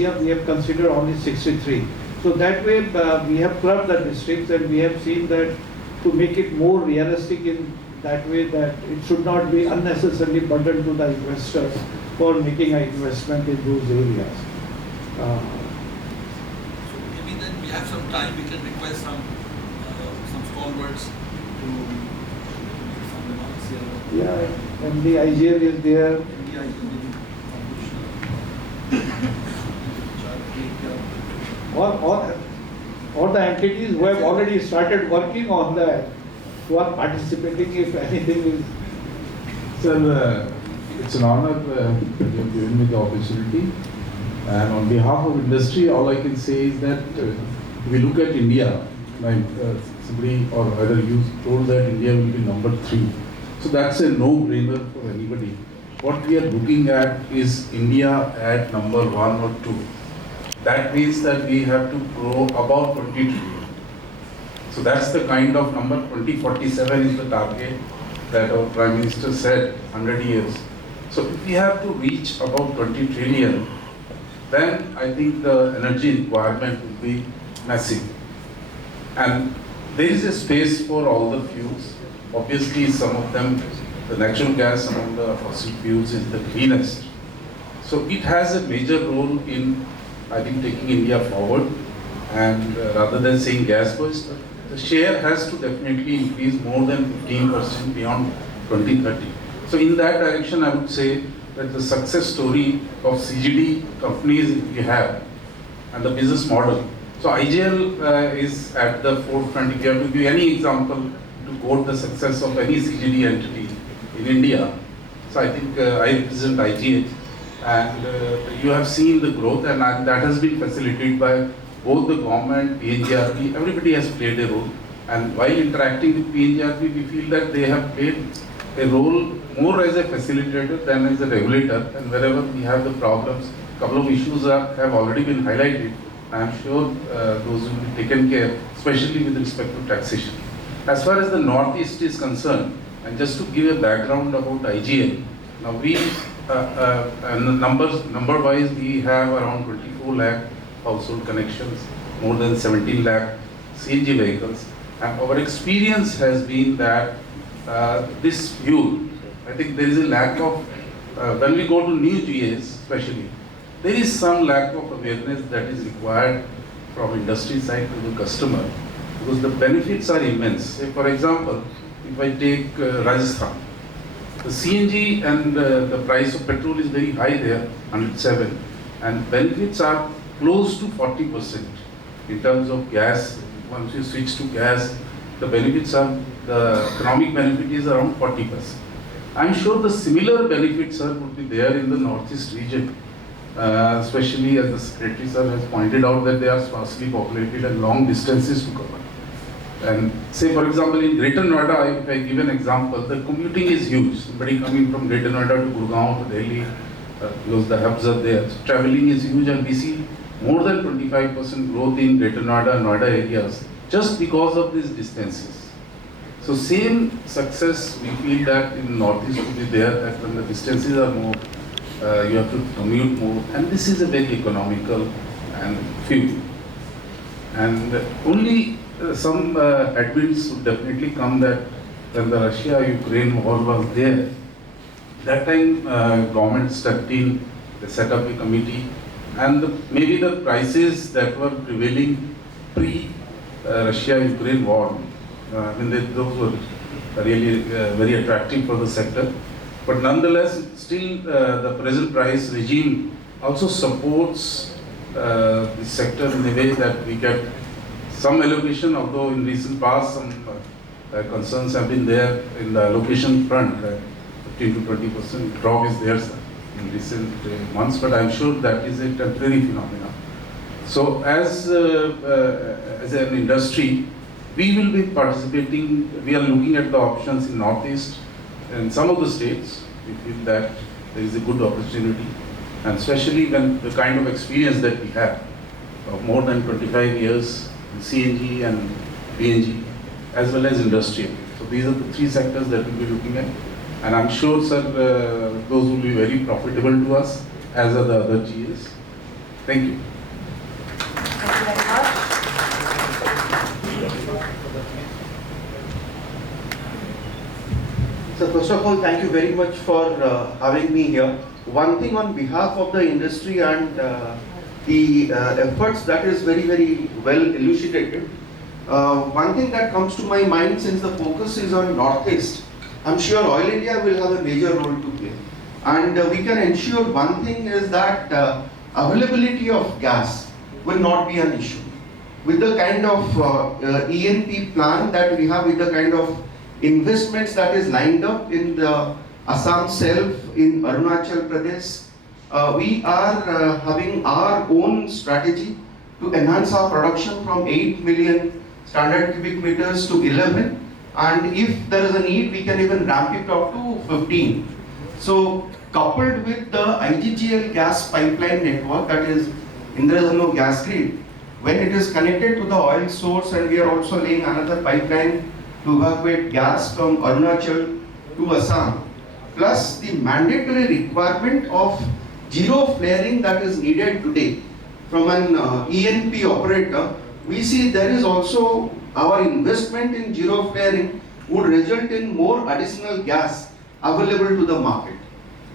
area, we have considered only 63. So that way we have clubbed the districts, and we have seen that to make it more realistic in that way, that it should not be unnecessarily burden to the investors for making an investment in those areas. So maybe then we have some time, we can request some stalwarts to make some remarks here. Yeah, and the IGL is there. Or the entities who have already started working on that, who are participating, if anything is. Sir, it's an honor that you have given me the opportunity. And on behalf of industry, all I can say is that if we look at India, like somebody or either you told that India will be number 3. So that's a no-brainer for anybody. What we are looking at is India at number 1 or 2. That means that we have to grow about 20 trillion. So that's the kind of number. 2047 is the target that our Prime Minister said, 100 years. So if we have to reach about 20 trillion, then I think the energy requirement will be massive. And there is a space for all the fuels. Obviously, some of them, the natural gas among the fossil fuels is the cleanest. So it has a major role in, I think, taking India forward. And rather than saying gas first, the share has to definitely increase more than 15% beyond 2030. So in that direction, I would say that the success story of CGD companies we have and the business model. So IGL is at the forefront. If you have to give any example to quote the success of any CGD entity in India, so I think I represent IGL, and you have seen the growth, and that has been facilitated by both the government, PNGRB, everybody has played a role. And while interacting with PNGRB, we feel that they have played a role more as a facilitator than as a regulator. And wherever we have the problems, a couple of issues have already been highlighted. I am sure those will be taken care, especially with respect to taxation. As far as the Northeast is concerned, and just to give a background about IGL, now we, number-wise, we have around 24 lakh household connections, more than 17 lakh CNG vehicles. And our experience has been that this fuel, I think there is a lack of, when we go to new GAs especially, there is some lack of awareness that is required from industry side to the customer, because the benefits are immense. Say for example, if I take Rajasthan, the CNG and the price of petrol is very high there, 107, and benefits are close to 40% in terms of gas. Once you switch to gas, the benefits are, the economic benefit is around 40%. I'm sure the similar benefits, sir, would be there in the Northeast region, especially as the Secretary, sir, has pointed out that they are sparsely populated and long distances to cover. And say, for example, in Greater Noida, if I give an example, the commuting is huge. Somebody coming from Greater Noida to Gurgaon to Delhi, because the hubs are there. So traveling is huge, and we see more than 25% growth in Greater Noida and Noida areas just because of these distances. So same success we feel that in Northeast will be there, that when the distances are more, you have to commute more, and this is a very economical and fuel. And only some headwinds would definitely come, that when the Russia-Ukraine war was there, that time government stepped in, they set up a committee, and maybe the prices that were prevailing pre-Russia-Ukraine war, those were really very attractive for the sector. But nonetheless, still the present price regime also supports the sector in a way that we get some allocation, although in recent past some concerns have been there in the allocation front, 15 to 20% drop is there, sir, in recent months, but I'm sure that is a temporary phenomenon. So as an industry, we will be participating, we are looking at the options in Northeast and some of the states. We feel that there is a good opportunity, and especially when the kind of experience that we have of more than 25 years in CNG and PNG, as well as industrial. So these are the three sectors that we'll be looking at, and I'm sure, sir, those will be very profitable to us, as are the other GAs. Thank you. Thank you very much. So first of all, thank you very much for having me here. One thing on behalf of the industry and the efforts that is very, very well elucidated. One thing that comes to my mind, since the focus is on Northeast, I'm sure Oil India will have a major role to play. And we can ensure one thing is that availability of gas will not be an issue. With the kind of E&P plan that we have, with the kind of investments that is lined up in the Assam self, in Arunachal Pradesh, we are having our own strategy to enhance our production from 8 million standard cubic meters to 11, and if there is a need, we can even ramp it up to 15. So coupled with the IGGL gas pipeline network, that is Indradhanu gas grid, when it is connected to the oil source, and we are also laying another pipeline to evacuate gas from Arunachal to Assam, plus the mandatory requirement of zero flaring that is needed today from an E&P operator, we see there is also our investment in zero flaring would result in more additional gas available to the market.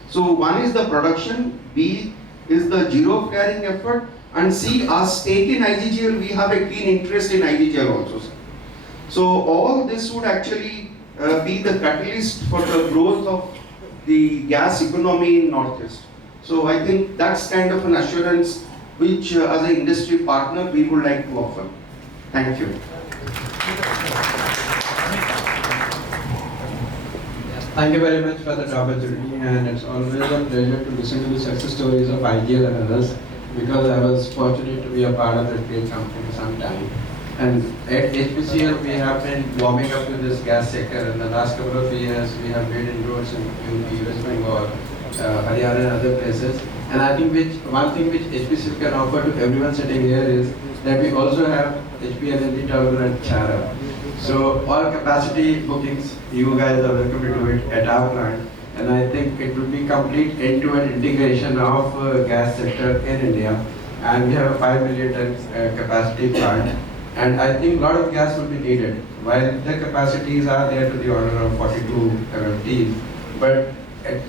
So one is the production, B is the zero flaring effort, and C, our stake in IGGL, we have a keen interest in IGGL also, sir. So all this would actually be the catalyst for the growth of the gas economy in Northeast. So I think that's kind of an assurance which as an industry partner we would like to offer. Thank you. Thank you very much for that opportunity, and it's always a pleasure to listen to the success stories of IGL and others, because I was fortunate to be a part of that great company for some time. And at HPCL we have been warming up to this gas sector. In the last couple of years we have made inroads in UP, West Bengal, Haryana and other places. And I think one thing which HPCL can offer to everyone sitting here is that we also have HPLNG terminal at Chara. So all capacity bookings, you guys are welcome to do it at our plant. And I think it will be complete end-to-end integration of gas sector in India. And we have a 5 million ton capacity plant. And I think a lot of gas will be needed. While the capacities are there to the order of 42 MMTs, but at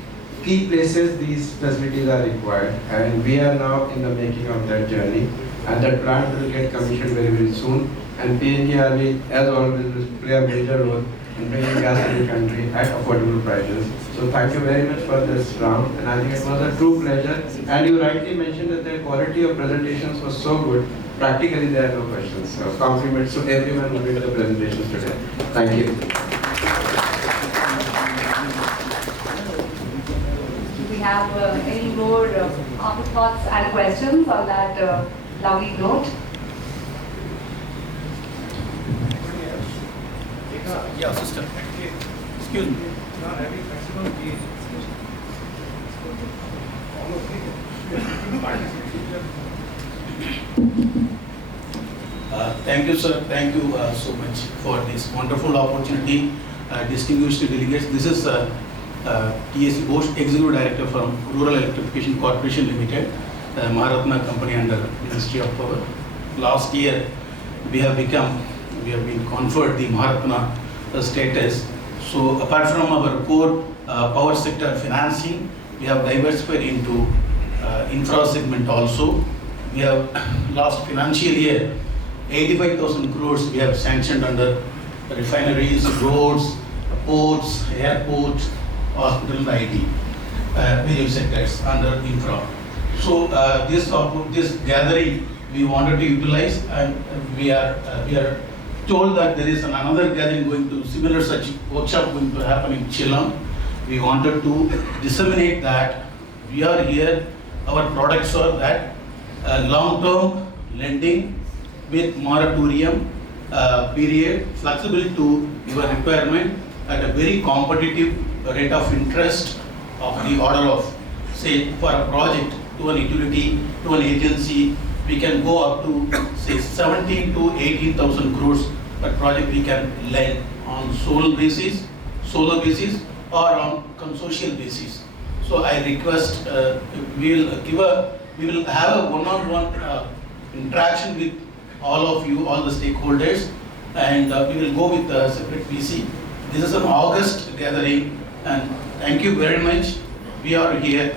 key places these facilities are required. And we are now in the making of that journey. And that plant will get commissioned very, very soon. And PNGRB, as always, will play a major role in bringing gas to the country at affordable prices. So thank you very much for this round, and I think it was a true pleasure. And you rightly mentioned that the quality of presentations was so good, practically there are no questions. So compliments to everyone who did the presentations today. Thank you. Do we have any more thoughts and questions on that lovely note? Yeah, sister. Excuse me. Thank you, sir. Thank you so much for this wonderful opportunity. Distinguished delegates, this is TSC Ghosh, Executive Director from Rural Electrification Corporation Limited, Maharatna company under Ministry of Power. Last year, we have been conferred the Maharatna status. So apart from our core power sector financing, we have diversified into infra segment also. We have last financial year 85,000 crores we have sanctioned under refineries, roads, ports, airports, hospital, IT, various sectors under infra. So this gathering we wanted to utilize, and we are told that there is another gathering going to, similar such workshop going to happen in Chillam. We wanted to disseminate that we are here, our products are that long-term lending with moratorium period, flexible to your requirement at a very competitive rate of interest of the order of, say, for a project to an utility, to an agency, we can go up to say 17 to 18,000 crores per project we can lend on solar basis or on consortial basis. So I request we will give a We will have a one-on-one interaction with all of you, all the stakeholders, and we will go with a separate PC. This is an August gathering, and thank you very much. We are here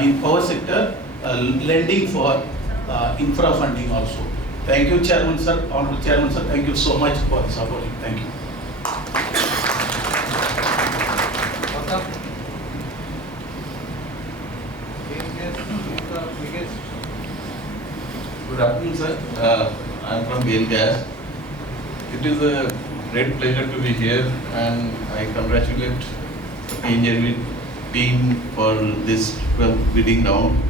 in power sector, lending for infra funding also. Thank you, Chairman Sir, Honorable Chairman Sir. Thank you so much for this opportunity. Thank you. Good afternoon, sir. I am from GAIL Gas. It is a great pleasure to be here, and I congratulate the PNG team for this 12th bidding round.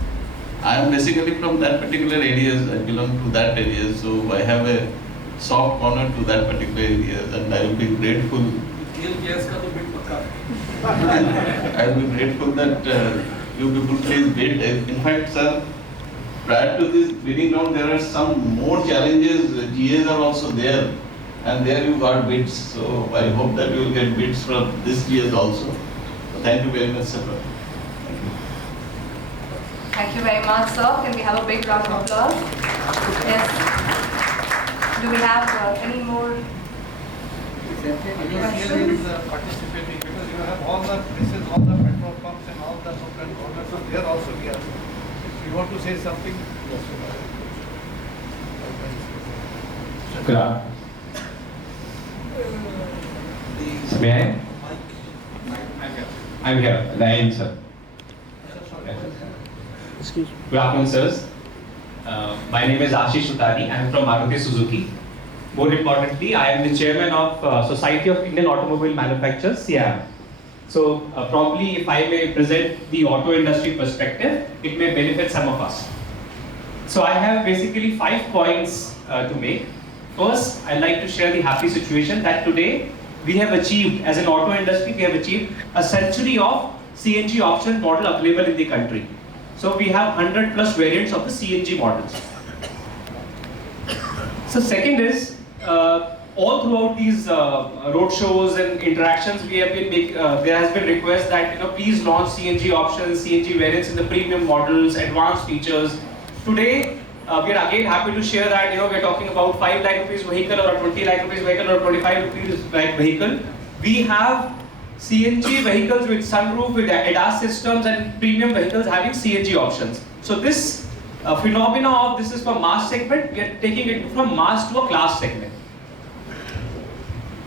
I am basically from that particular area. I belong to that area, so I have a soft corner to that particular area, and I will be grateful. I will be grateful that you people please bid. In fact, sir, prior to this bidding round, there are some more challenges. GAs are also there, and there you got bids. So I hope that you will get bids from this GAs also. Thank you very much, sir. Thank you. Thank you very much, sir. Can we have a big round of applause? Yes. Do we have any more questions? Participating, because you have all the places, all the petrol pumps and all the different corners, so there also we are. If you want to say something, yes. Good. May I? I'm here. Nayan, sir. Good afternoon, sirs. My name is Ashish Utari. I am from Maruti Suzuki. More importantly, I am the chairman of Society of Indian Automobile Manufacturers, CIAM. So probably if I may present the auto industry perspective, it may benefit some of us. So I have basically 5 points to make. First, I'd like to share the happy situation that today we have achieved, as an auto industry, we have achieved a century of CNG option model available in the country. So we have 100 plus variants of the CNG models. So second is, all throughout these road shows and interactions, we have been there has been request that please launch CNG options, CNG variants in the premium models, advanced features. Today, we are again happy to share that we are talking about 5 lakh rupees vehicle or a 20 lakh rupees vehicle or 25 rupees vehicle. We have CNG vehicles with sunroof, with ADAS systems, and premium vehicles having CNG options. So this phenomena of this is for mass segment, we are taking it from mass to a class segment.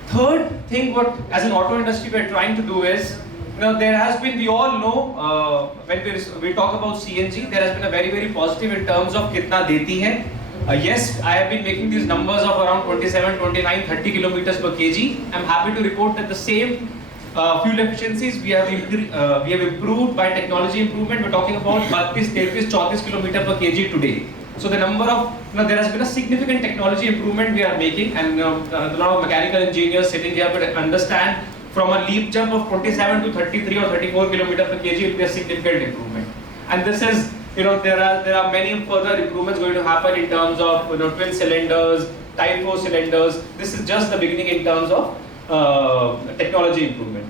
Third thing what as an auto industry we are trying to do is, there has been, we all know, when we talk about CNG, there has been a very, very positive in terms of kitna deti hai. Yes, I have been making these numbers of around 27, 29, 30 kilometers per kg. I'm happy to report that the same fuel efficiencies we have improved by technology improvement. We're talking about 32, 34 kilometers per kg today. So the number of, there has been a significant technology improvement we are making, and a lot of mechanical engineers sitting here will understand from a leap jump of 27 to 33 or 34 kilometers per kg will be a significant improvement. And this is, there are many further improvements going to happen in terms of twin cylinders, type 4 cylinders. This is just the beginning in terms of technology improvement.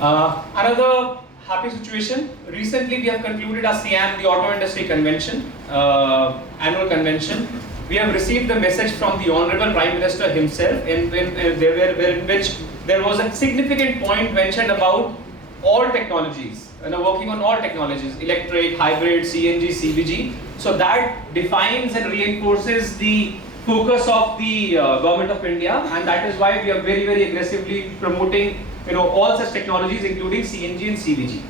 Another happy situation, recently we have concluded our CIAM, the Auto Industry Convention, annual convention. We have received the message from the Honorable Prime Minister himself, in which there was a significant point mentioned about all technologies, working on all technologies, electric, hybrid, CNG, CBG. So that defines and reinforces the focus of the Government of India, and that is why we are very, very aggressively promoting all such technologies, including CNG and CBG.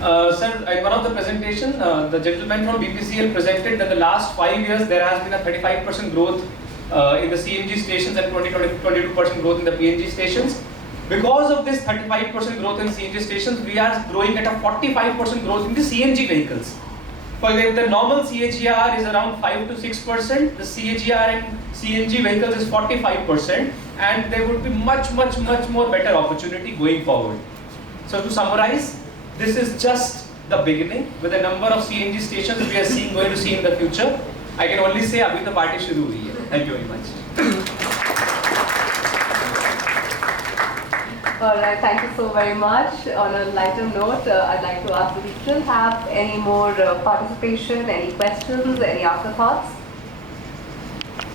Sir, in one of the presentation, the gentleman from BPCL presented that the last 5 years there has been a 35% growth in the CNG stations and 22% growth in the PNG stations. Because of this 35% growth in CNG stations, we are growing at a 45% growth in the CNG vehicles. For the normal CAGR is around 5 to 6%, the CAGR in CNG vehicles is 45%, and there would be much more better opportunity going forward. So to summarize, this is just the beginning. With the number of CNG stations we are going to see in the future, I can only say abhi to party shuru hui hai. Thank you very much. All right, thank you so very much. On a lighter note, I'd like to ask, do we still have any more participation, any questions, any afterthoughts?